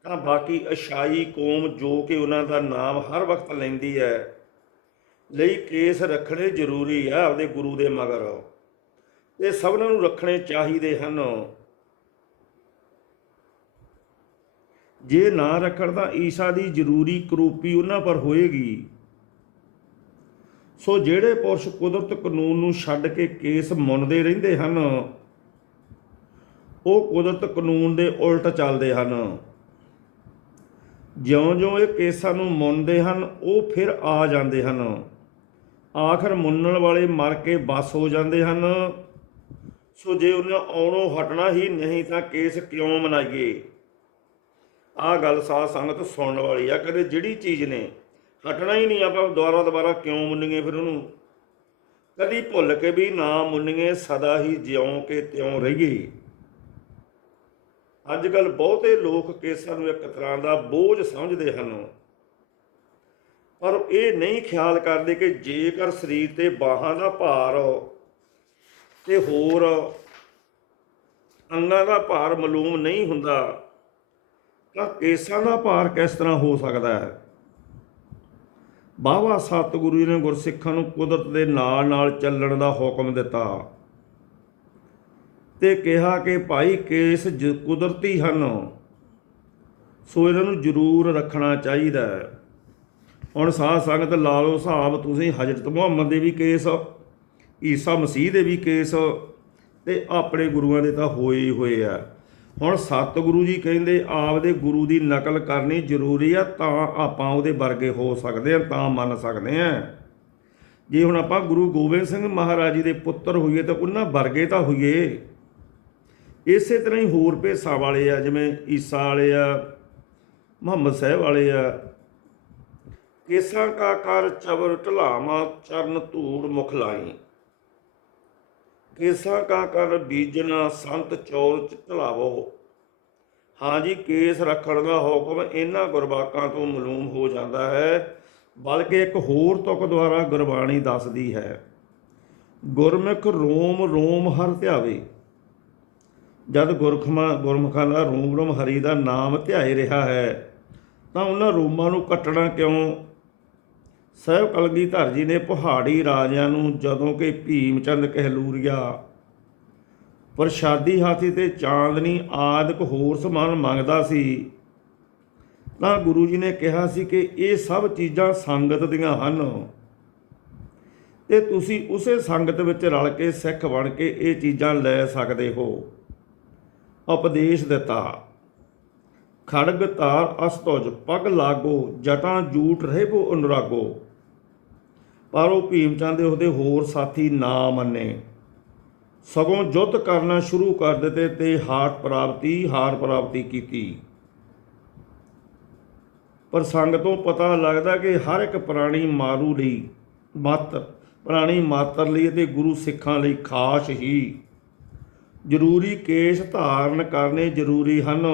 ਤਾਂ ਬਾਕੀ ਅਸ਼ਾਈ ਕੌਮ ਜੋ ਕਿ ਉਹਨਾਂ ਦਾ ਨਾਮ ਹਰ ਵਕਤ ਲੈਂਦੀ ਹੈ, ਲਈ ਕੇਸ ਰੱਖਣੇ ਜ਼ਰੂਰੀ ਹੈ ਆਪਦੇ ਗੁਰੂ ਦੇ ਮਗਰ। ਤੇ ਸਭਨਾਂ ਨੂੰ ਰੱਖਣੇ ਚਾਹੀਦੇ ਹਨ। ਜੇ ਨਾ ਰੱਖਣ ਤਾਂ ਈਸਾ ਦੀ ਜ਼ਰੂਰੀ ਕਰੂਪੀ ਉਹਨਾਂ ਪਰ ਹੋਏਗੀ। ਸੋ ਜਿਹੜੇ ਪੁਰਸ਼ ਕੁਦਰਤ ਕਾਨੂੰਨ ਨੂੰ ਛੱਡ ਕੇ ਕੇਸ ਮੁੰਨਦੇ ਰਹਿੰਦੇ ਹਨ, ਉਹ ਕੁਦਰਤ ਕਾਨੂੰਨ ਦੇ ਉਲਟ ਚੱਲਦੇ ਹਨ। ਜਿਉਂ-ਜਿਉਂ ਇਹ ਕੇਸਾਂ ਨੂੰ ਮੁੰਨਦੇ ਹਨ, ਉਹ ਫਿਰ ਆ ਜਾਂਦੇ ਹਨ। ਆਖਰ ਮੁੰਨਣ ਵਾਲੇ ਮਰ ਕੇ ਬਸ ਹੋ ਜਾਂਦੇ ਹਨ। ਸੋ ਜੇ ਉਹਨਾਂ ਆਉਣੋਂ ਹਟਣਾ ਹੀ ਨਹੀਂ ਤਾਂ ਕੇਸ ਕਿਉਂ ਮਨਾਈਏ? ਆਹ ਗੱਲ ਸਾਧ ਸੰਗਤ ਸੁਣਨ ਵਾਲੀ ਆ ਕਦੇ ਜਿਹੜੀ ਚੀਜ਼ ਨੇ, ਹਟਣਾ ਹੀ ਨਹੀਂ, ਆਪਾਂ ਦੁਬਾਰਾ ਦੁਬਾਰਾ ਕਿਉਂ ਮੁੰਨੀਏ ਫਿਰ ਉਹਨੂੰ? ਕਦੀ ਭੁੱਲ ਕੇ ਵੀ ਨਾ ਮੁੰਨੀਏ, ਸਦਾ ਹੀ ਜਿਉਂ ਕੇ ਤਿਉਂ ਰਹੀਏ। ਅੱਜ ਕੱਲ ਬਹੁਤੇ ਲੋਕ ਕੇਸਾਂ ਨੂੰ ਇੱਕ ਤਰ੍ਹਾਂ ਦਾ ਬੋਝ ਸਮਝਦੇ ਹਨ। ਪਰ ਇਹ ਨਹੀਂ ਖਿਆਲ ਕਰਦੇ ਕਿ ਜੇਕਰ ਸਰੀਰ ਤੇ ਬਾਹਾਂ ਦਾ ਭਾਰ ਤੇ ਹੋਰ ਅੰਗਾਂ ਦਾ ਭਾਰ ਮਾਲੂਮ ਨਹੀਂ ਹੁੰਦਾ, ਤਾਂ ਕੇਸਾਂ ਦਾ ਭਾਰ ਕਿਸ ਤਰ੍ਹਾਂ ਹੋ ਸਕਦਾ ਹੈ? ਬਾਵਾ ਸਤਿਗੁਰੂ ਜੀ ਨੇ ਗੁਰਸਿੱਖਾਂ ਨੂੰ ਕੁਦਰਤ ਦੇ ਨਾਲ ਨਾਲ ਚੱਲਣ ਦਾ ਹੁਕਮ ਦਿੱਤਾ ਤੇ ਕਿਹਾ ਕਿ ਭਾਈ ਕੇਸ ਜ- ਕੁਦਰਤੀ ਹਨ, ਸੋ ਇਹਨਾਂ ਨੂੰ ਜ਼ਰੂਰ ਰੱਖਣਾ ਚਾਹੀਦਾ ਹੈ। ਹੁਣ ਸਾਧ ਸੰਗਤ ਲਾ ਲਓ ਹਿਸਾਬ ਤੁਸੀਂ ਹਜ਼ਰਤ ਮੁਹੰਮਦ ਦੇ ਵੀ ਕੇਸ ਈਸਾ ਮਸੀਹ ਦੇ ਵੀ ਕੇਸ ਤੇ ਆਪਣੇ ਗੁਰੂਆਂ ਦੇ ਤਾਂ ਹੋਏ ਹੀ ਹੋਏ ਆ। ਹੁਣ ਸਤਿਗੁਰੂ ਜੀ ਕਹਿੰਦੇ, ਆਪਦੇ ਗੁਰੂ ਦੀ ਨਕਲ ਕਰਨੀ ਜ਼ਰੂਰੀ ਆ, ਤਾਂ ਆਪਾਂ ਉਹਦੇ ਵਰਗੇ ਹੋ ਸਕਦੇ ਆ, ਤਾਂ ਮੰਨ ਸਕਦੇ ਆ। ਜੇ ਹੁਣ ਆਪਾਂ ਗੁਰੂ ਗੋਬਿੰਦ ਸਿੰਘ ਮਹਾਰਾਜ ਜੀ ਦੇ ਪੁੱਤਰ ਹੋਈਏ, ਤਾਂ ਉਹਨਾਂ ਵਰਗੇ ਤਾਂ ਹੋਈਏ। ਇਸੇ ਤਰ੍ਹਾਂ ਹੀ ਹੋਰ ਭੇਸਾਂ ਵਾਲੇ ਆ, ਜਿਵੇਂ ਈਸਾ ਵਾਲੇ ਆ, ਮੁਹੰਮਦ ਸਾਹਿਬ ਵਾਲੇ ਆ। ਕੇਸਾਂ ਕਾ ਕਰ ਚਬਰ ਢਲਾਵਾ, ਚਰਨ ਧੂੜ ਮੁਖ ਲਾਈ। ਕੇਸਾਂ ਕਾ ਕਰ ਬੀਜਣਾ ਸੰਤ ਚੋਰ ਚ ਹਾਂਜੀ ਕੇਸ ਰੱਖਣ ਦਾ ਹੁਕਮ ਇਹਨਾਂ ਗੁਰਬਾਕਾਂ ਤੋਂ ਮਾਲੂਮ ਹੋ ਜਾਂਦਾ ਹੈ, ਬਲਕਿ ਇੱਕ ਹੋਰ ਤੁਕ ਦੁਆਰਾ ਗੁਰਬਾਣੀ ਦੱਸਦੀ ਹੈ। ਗੁਰਮੁਖ ਰੋਮ ਰੋਮ ਹਰ ਧਿਆਵੇ। ਜਦ ਗੁਰਖਮਾ, ਗੁਰਮੁਖਾਂ ਦਾ ਰੋਮ ਰੋਮ ਹਰੀ ਦਾ ਨਾਮ ਧਿਆਏ ਰਿਹਾ ਹੈ, ਤਾਂ ਉਹਨਾਂ ਰੋਮਾਂ ਨੂੰ ਕੱਟਣਾ ਕਿਉਂ? ਸਹਿਬ ਕਲਗੀਧਰ ਜੀ ਨੇ ਪਹਾੜੀ ਰਾਜਿਆਂ ਨੂੰ ਜਦੋਂ ਕਿ ਭੀਮ ਚੰਦ ਕਹਿਲੂਰੀਆ, ਪ੍ਰਸ਼ਾਦੀ ਹਾਥੀ ਤੇ ਚਾਂਦਨੀ ਆਦਿਕ ਹੋਰ ਸਮਾਨ ਮੰਗਦਾ ਸੀ, ਤਾਂ ਗੁਰੂ ਜੀ ਨੇ ਕਿਹਾ ਸੀ ਕਿ ਇਹ ਸਭ ਚੀਜ਼ਾਂ ਸੰਗਤ ਦੀਆਂ ਹਨ। ਤੇ ਤੁਸੀਂ ਉਸੇ ਸੰਗਤ ਵਿੱਚ ਰਲ ਕੇ ਸਿੱਖ ਬਣ ਕੇ ਇਹ ਚੀਜ਼ਾਂ ਲੈ ਸਕਦੇ ਹੋ। ਉਪਦੇਸ਼ ਦਿੱਤਾ। ਖੜਗ ਤਾਰ ਅਸਤੁਜ ਪਗ ਲਾਗੋ, ਜਟਾਂ ਜੂਟ ਰਹਿਬੋ ਅਨੁਰਾਗੋ। ਪਰ ਉਹ ਭੀਮ ਚੰਦ ਦੇ ਉਹਦੇ ਹੋਰ ਸਾਥੀ ਨਾ ਮੰਨੇ। ਸਗੋਂ ਜੁੱਧ ਕਰਨਾ ਸ਼ੁਰੂ ਕਰ ਦਿੱਤੇ ਤੇ ਹਾਰ ਪ੍ਰਾਪਤੀ ਹਾਰ ਪ੍ਰਾਪਤੀ ਕੀਤੀ। ਪਰ ਸੰਗ ਤੋਂ ਪਤਾ ਲੱਗਦਾ ਕਿ ਹਰ ਇੱਕ ਪ੍ਰਾਣੀ ਮਾਰੂ ਲਈ ਮਾਤਰ, ਪ੍ਰਾਣੀ ਮਾਤਰ ਲਈ ਅਤੇ ਗੁਰੂ ਸਿੱਖਾਂ ਲਈ ਖਾਸ ਹੀ ਜ਼ਰੂਰੀ ਕੇਸ਼ ਧਾਰਨ ਕਰਨੇ ਜ਼ਰੂਰੀ ਹਨ।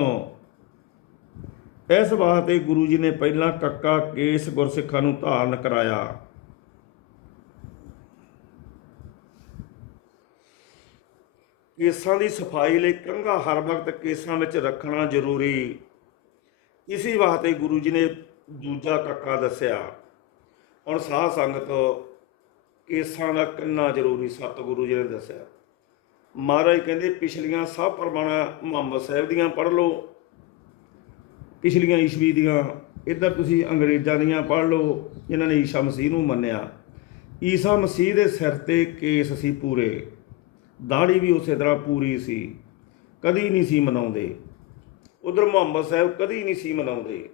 ਇਸ ਵਾਸਤੇ ਗੁਰੂ ਜੀ ਨੇ ਪਹਿਲਾਂ ਕੱਕਾ ਕੇਸ ਗੁਰਸਿੱਖਾਂ ਨੂੰ ਧਾਰਨ ਕਰਾਇਆ। ਕੇਸਾਂ ਦੀ ਸਫ਼ਾਈ ਲਈ ਕੰਘਾ ਹਰ ਵਕਤ ਕੇਸਾਂ ਵਿੱਚ ਰੱਖਣਾ ਜ਼ਰੂਰੀ। ਇਸੇ ਵਾਸਤੇ ਗੁਰੂ ਜੀ ਨੇ ਦੂਜਾ ਕੱਕਾ ਦੱਸਿਆ। ਹੁਣ ਸਾਧ ਸੰਗਤ ਕੇਸਾਂ ਦਾ ਕਿੰਨਾ ਜ਼ਰੂਰੀ, ਸਤਿਗੁਰੂ ਜੀ ਨੇ ਦੱਸਿਆ। ਮਹਾਰਾਜ ਕਹਿੰਦੇ, ਪਿਛਲੀਆਂ ਸਭ ਪਰਮਾਣਾ ਮੁਹੰਮਦ ਸਾਹਿਬ ਦੀਆਂ ਪੜ੍ਹ ਲਓ। ਪਿਛਲੀਆਂ ਈਸਵੀ ਦੀਆਂ ਇੱਧਰ ਤੁਸੀਂ ਅੰਗਰੇਜ਼ਾਂ ਦੀਆਂ ਪੜ੍ਹ ਲਓ, ਜਿਨ੍ਹਾਂ ਨੇ ਈਸਾ ਮਸੀਹ ਨੂੰ ਮੰਨਿਆ। ਈਸਾ ਮਸੀਹ ਦੇ ਸਿਰ ਤੇ ਕੇਸ ਸੀ ਪੂਰੇ। ਦਾੜੀ ਵੀ ਉਸੇ ਤਰ੍ਹਾਂ ਪੂਰੀ ਸੀ। ਕਦੀ ਨਹੀਂ ਸੀ ਮਨਾਉਂਦੇ। ਉਧਰ ਮੁਹੰਮਦ ਸਾਹਿਬ ਕਦੀ ਨਹੀਂ ਸੀ ਮਨਾਉਂਦੇ।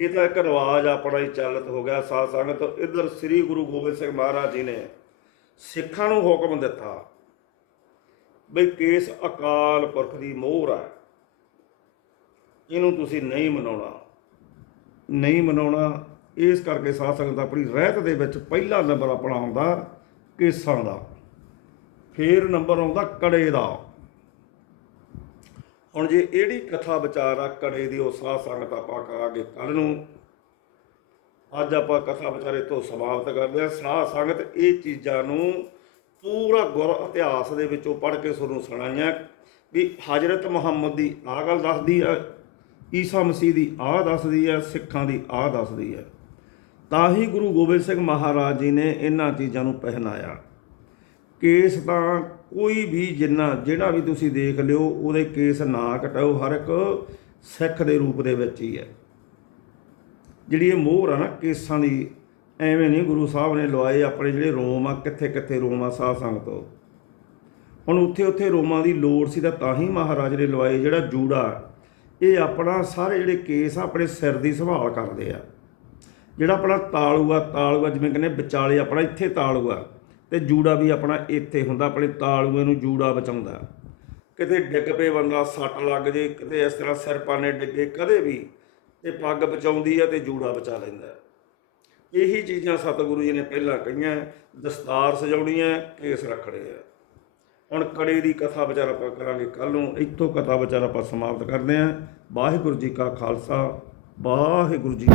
ਇਹ ਤਾਂ ਇੱਕ ਰਿਵਾਜ ਆਪਣਾ ਹੀ ਚੱਲਤ ਹੋ ਗਿਆ। ਸਾਧ ਸੰਗਤ, ਇੱਧਰ ਸ੍ਰੀ ਗੁਰੂ ਗੋਬਿੰਦ ਸਿੰਘ ਮਹਾਰਾਜ ਜੀ ਨੇ ਸਿੱਖਾਂ ਨੂੰ ਹੁਕਮ ਦਿੱਤਾ ਬਈ ਕੇਸ ਅਕਾਲ ਪੁਰਖ ਦੀ ਮੋਹਰ ਹੈ। ਇਹਨੂੰ ਤੁਸੀਂ ਨਹੀਂ ਮਨਾਉਣਾ। ਨਹੀਂ ਮਨਾਉਣਾ, ਇਸ ਕਰਕੇ ਸਾਧ ਸੰਗਤ ਆਪਣੀ ਰਹਿਤ ਦੇ ਵਿੱਚ ਪਹਿਲਾ ਨੰਬਰ ਆਪਣਾ ਆਉਂਦਾ ਕੇਸਾਂ ਦਾ। ਫੇਰ ਨੰਬਰ ਆਉਂਦਾ ਕੜੇ ਦਾ। ਹੁਣ ਜੇ ਇਹੜੀ ਕਥਾ ਵਿਚਾਰ ਆ ਕੜੇ ਦੀ, ਉਹ ਸਾਧ ਸੰਗਤ ਆਪਾਂ ਕਰਾਂਗੇ ਕੱਲ ਨੂੰ। ਅੱਜ ਆਪਾਂ ਕਥਾ ਵਿਚਾਰੇ ਤੋਂ ਸਮਾਪਤ ਕਰਦੇ ਹਾਂ। ਸਾਧ ਸੰਗਤ ਇਹ ਚੀਜ਼ਾਂ ਨੂੰ ਪੂਰਾ ਗੁਰ ਇਤਿਹਾਸ ਦੇ ਵਿੱਚੋਂ ਪੜ੍ਹ ਕੇ ਤੁਹਾਨੂੰ ਸੁਣਾਈਆਂ। ਵੀ ਹਜ਼ਰਤ ਮੁਹੰਮਦ ਦੀ ਆਹ ਗੱਲ ਦੱਸਦੀ ਆ ਈਸਾ ਮਸੀਹ ਦੀ ਆਹ ਦੱਸਦੀ ਹੈ, ਸਿੱਖਾਂ ਦੀ ਆਹ ਦੱਸਦੀ ਹੈ। ਤਾਂ ਹੀ ਗੁਰੂ ਗੋਬਿੰਦ ਸਿੰਘ ਮਹਾਰਾਜ ਜੀ ਨੇ ਇਹਨਾਂ ਚੀਜ਼ਾਂ ਨੂੰ ਪਹਿਨਾਇਆ। ਕੇਸ ਤਾਂ ਕੋਈ ਵੀ ਜਿੰਨਾ, ਜਿਹੜਾ ਵੀ ਤੁਸੀਂ ਦੇਖ ਲਿਓ, ਉਹਦੇ ਕੇਸ ਨਾ ਕਟਾਓ, ਹਰ ਇੱਕ ਸਿੱਖ ਦੇ ਰੂਪ ਦੇ ਵਿੱਚ ਹੀ ਹੈ। ਜਿਹੜੀ ਇਹ ਮੋਹਰ ਆ ਨਾ, ਕੇਸਾਂ ਦੀ, ਐਵੇਂ ਨਹੀਂ ਗੁਰੂ ਸਾਹਿਬ ਨੇ ਲਵਾਏ ਆਪਣੇ ਜਿਹੜੇ ਰੋਮ ਆ ਕਿੱਥੇ ਕਿੱਥੇ ਰੋਮ ਆ, ਸਾਧ ਸੰਗਤ ਹੁਣ ਉੱਥੇ ਉੱਥੇ ਰੋਮਾਂ ਦੀ ਲੋੜ ਸੀ ਤਾਂ ਤਾਂ ਹੀ ਮਹਾਰਾਜ ਨੇ ਲਵਾਏ ਜਿਹੜਾ ਜੂੜਾ। ਇਹ ਆਪਣਾ ਸਾਰੇ ਜਿਹੜੇ ਕੇਸ ਆ, ਆਪਣੇ ਸਿਰ ਦੀ ਸੰਭਾਲ ਕਰਦੇ ਆ। ਜਿਹੜਾ ਆਪਣਾ ਤਾਲੂ ਤਾਲੂਆ ਤਾਲੂਆ ਜਿਵੇਂ ਕਹਿੰਦੇ ਵਿਚਾਲੇ ਆਪਣਾ ਇੱਥੇ ਤਾਲੂ ਆ ਤੇ ਜੂੜਾ ਵੀ ਆਪਣਾ ਇੱਥੇ ਹੁੰਦਾ, ਆਪਣੇ ਤਾਲੂਏ ਨੂੰ ਜੂੜਾ ਬਚਾਉਂਦਾ। ਕਿਤੇ ਡਿੱਗ ਪਏ ਬੰਦਾ, ਸੱਟ ਲੱਗ ਜੇ, ਕਿਤੇ ਇਸ ਤਰ੍ਹਾਂ ਸਿਰ ਪਾਣੇ ਡਿੱਗੇ, ਕਦੇ ਵੀ ਤੇ ਪੱਗ ਬਚਾਉਂਦੀ ਆ ਤੇ ਜੂੜਾ ਬਚਾ ਲੈਂਦਾ। ਇਹੀ ਚੀਜ਼ਾਂ ਸਤਿਗੁਰੂ ਜੀ ਨੇ ਪਹਿਲਾਂ ਕਹੀਆਂ, ਦਸਤਾਰ ਸਜਾਉਣੀ ਹੈ ਕੇਸ ਰੱਖਣੇ ਆ। ਹੁਣ ਕੜੇ ਦੀ ਕਥਾ ਵਿਚਾਰ ਆਪਾਂ ਕਰਾਂਗੇ। ਕੱਲ ਨੂੰ ਇੱਥੋਂ ਕਥਾ ਵਿਚਾਰ ਆਪਾਂ ਸਮਾਪਤ ਕਰਦੇ ਆਂ ਵਾਹਿਗੁਰੂ ਜੀ ਕਾ ਖਾਲਸਾ, ਵਾਹਿਗੁਰੂ ਜੀ